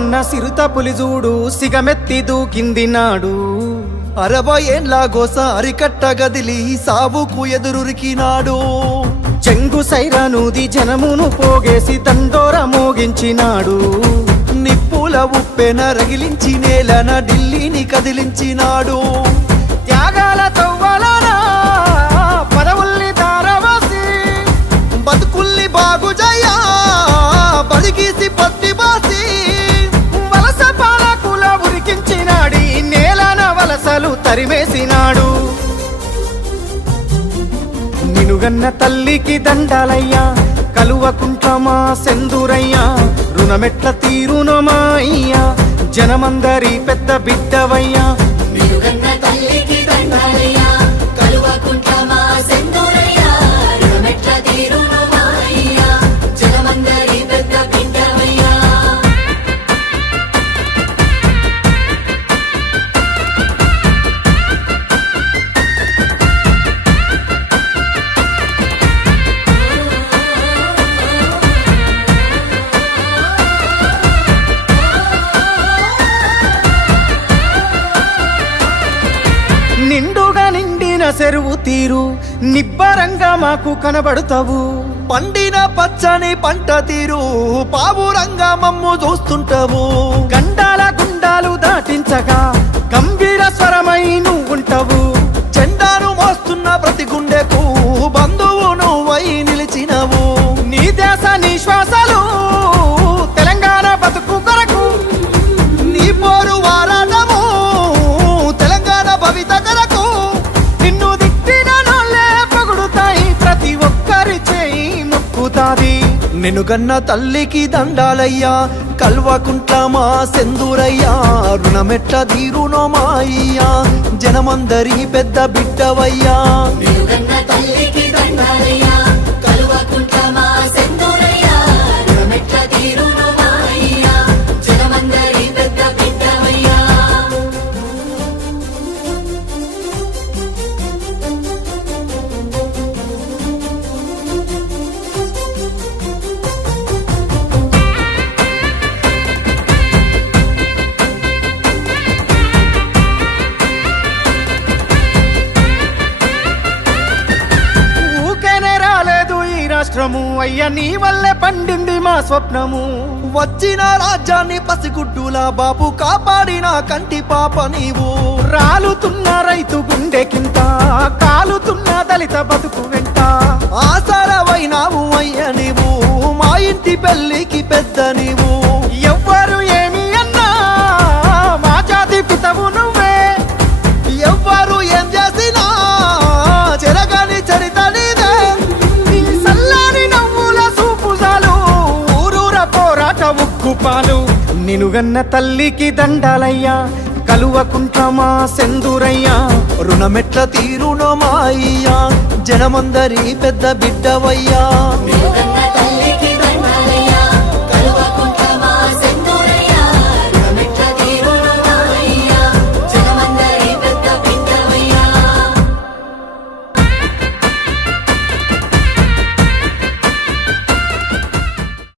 కన్న సిరుత పులిజూడు సిగమెత్తి దూకింది నాడు 60 ఏండ్ల గోస అరికట్ట గదిలి సావుకు ఎదురురికినాడు చెంగు సైరానూది జనమును పోగేసి దండోర మోగించినాడు నిప్పుల ఉప్పెన రగిలించి నేలన ఢిల్లీని కదిలించినాడు త్యాగాల తవ్వలనా పదవుల్ని తారవాసి బతుకుల్ని బాగుజయ్యా బడిగీసి పత్తి బాసి వలస పాలకుల ఉరికించినాడి నేలన వలసలు తరిమేసినాడు నినుగన్న తల్లికి దండాలయ్యా కలువకుంట్ల మా సెందురయ్యా రుణమెట్ల తీరునో మా అయ్యా జనమందరి పెద్ద బిడ్డవయ్యా నిలుగన్న తల్లికి దండాలయ్యా కలువకుంట్ల మా సెందురయ్యా రుణమెట్ల తీరును మా అయ్యా జనమందరి పెద్ద బిడ్డవయ్యా నిండుగా నిండిన చెరువు తీరు నిబ్బరంగా మాకు కనబడుతావు పండిన పచ్చని పంట తీరు పావురంగా మమ్ము చూస్తుంటావు గండాల గుండాలు దాటించగా గంభీర స్వరమై నువ్వుంటావు జెండాను మోస్తున్న ప్రతి గుండెకు బంధువు నువ్వై నిలిచినవు నీ దేశ నీ శ్వాసలు తెలంగాణ బతుకు కొరకు నీ పోరు వారాటము తెలంగాణ భవిత కొరకు నిన్ను దిట్టిన నోళ్ళే పొగుడుతాయి ప్రతి ఒక్కరి చేయి మొక్కుతాది నినుగన్న తల్లికి దండాలయ్యా కల్వకుంట్ల మా సెందురయ్యా రుణమెట్ల తీరునో మా అయ్యా జనమందరి పెద్ద బిడ్డవయ్యా నిలుగన్న తల్లికి దండాలయ్యా కలువకుంట్ల మా సెందురయ్యా రుణమెట్ల తీరును మా అయ్యా జనమందరి పెద్ద బిడ్డవయ్యా ఊకేనే రాలేదు ఈ రాష్ట్రము అయ్యా నీ వల్లే పండింది మా స్వప్నము వచ్చిన రాజ్యాన్ని పసిగుడ్డులా బాబు కాపాడిన కంటి పాప నీవు రాలుతున్న రైతు గుండెకింత కాలుతున్న దళిత బతుకు వెంట ఆసరవైనావు అయ్య నీవు మా ఇంటి పెళ్ళికి పెద్ద నీవు ఎవ్వరు ఏమి అన్నా మా జాతి పితవు నువ్వే ఎవ్వరు ఏం చేసినా చెరగని చరిత నీదే నీ సల్లాని నవ్వుల సూపుజాలు ఊరూర పోరాట ఉక్కుపాలు నినుగన్న తల్లికి దండాలయ్యా కలువకుంట్ల మా సెందురయ్యా రుణమెట్ల తీరునో మా అయ్యా జనమందరి పెద్ద బిడ్డవయ్యా నిలుగన్న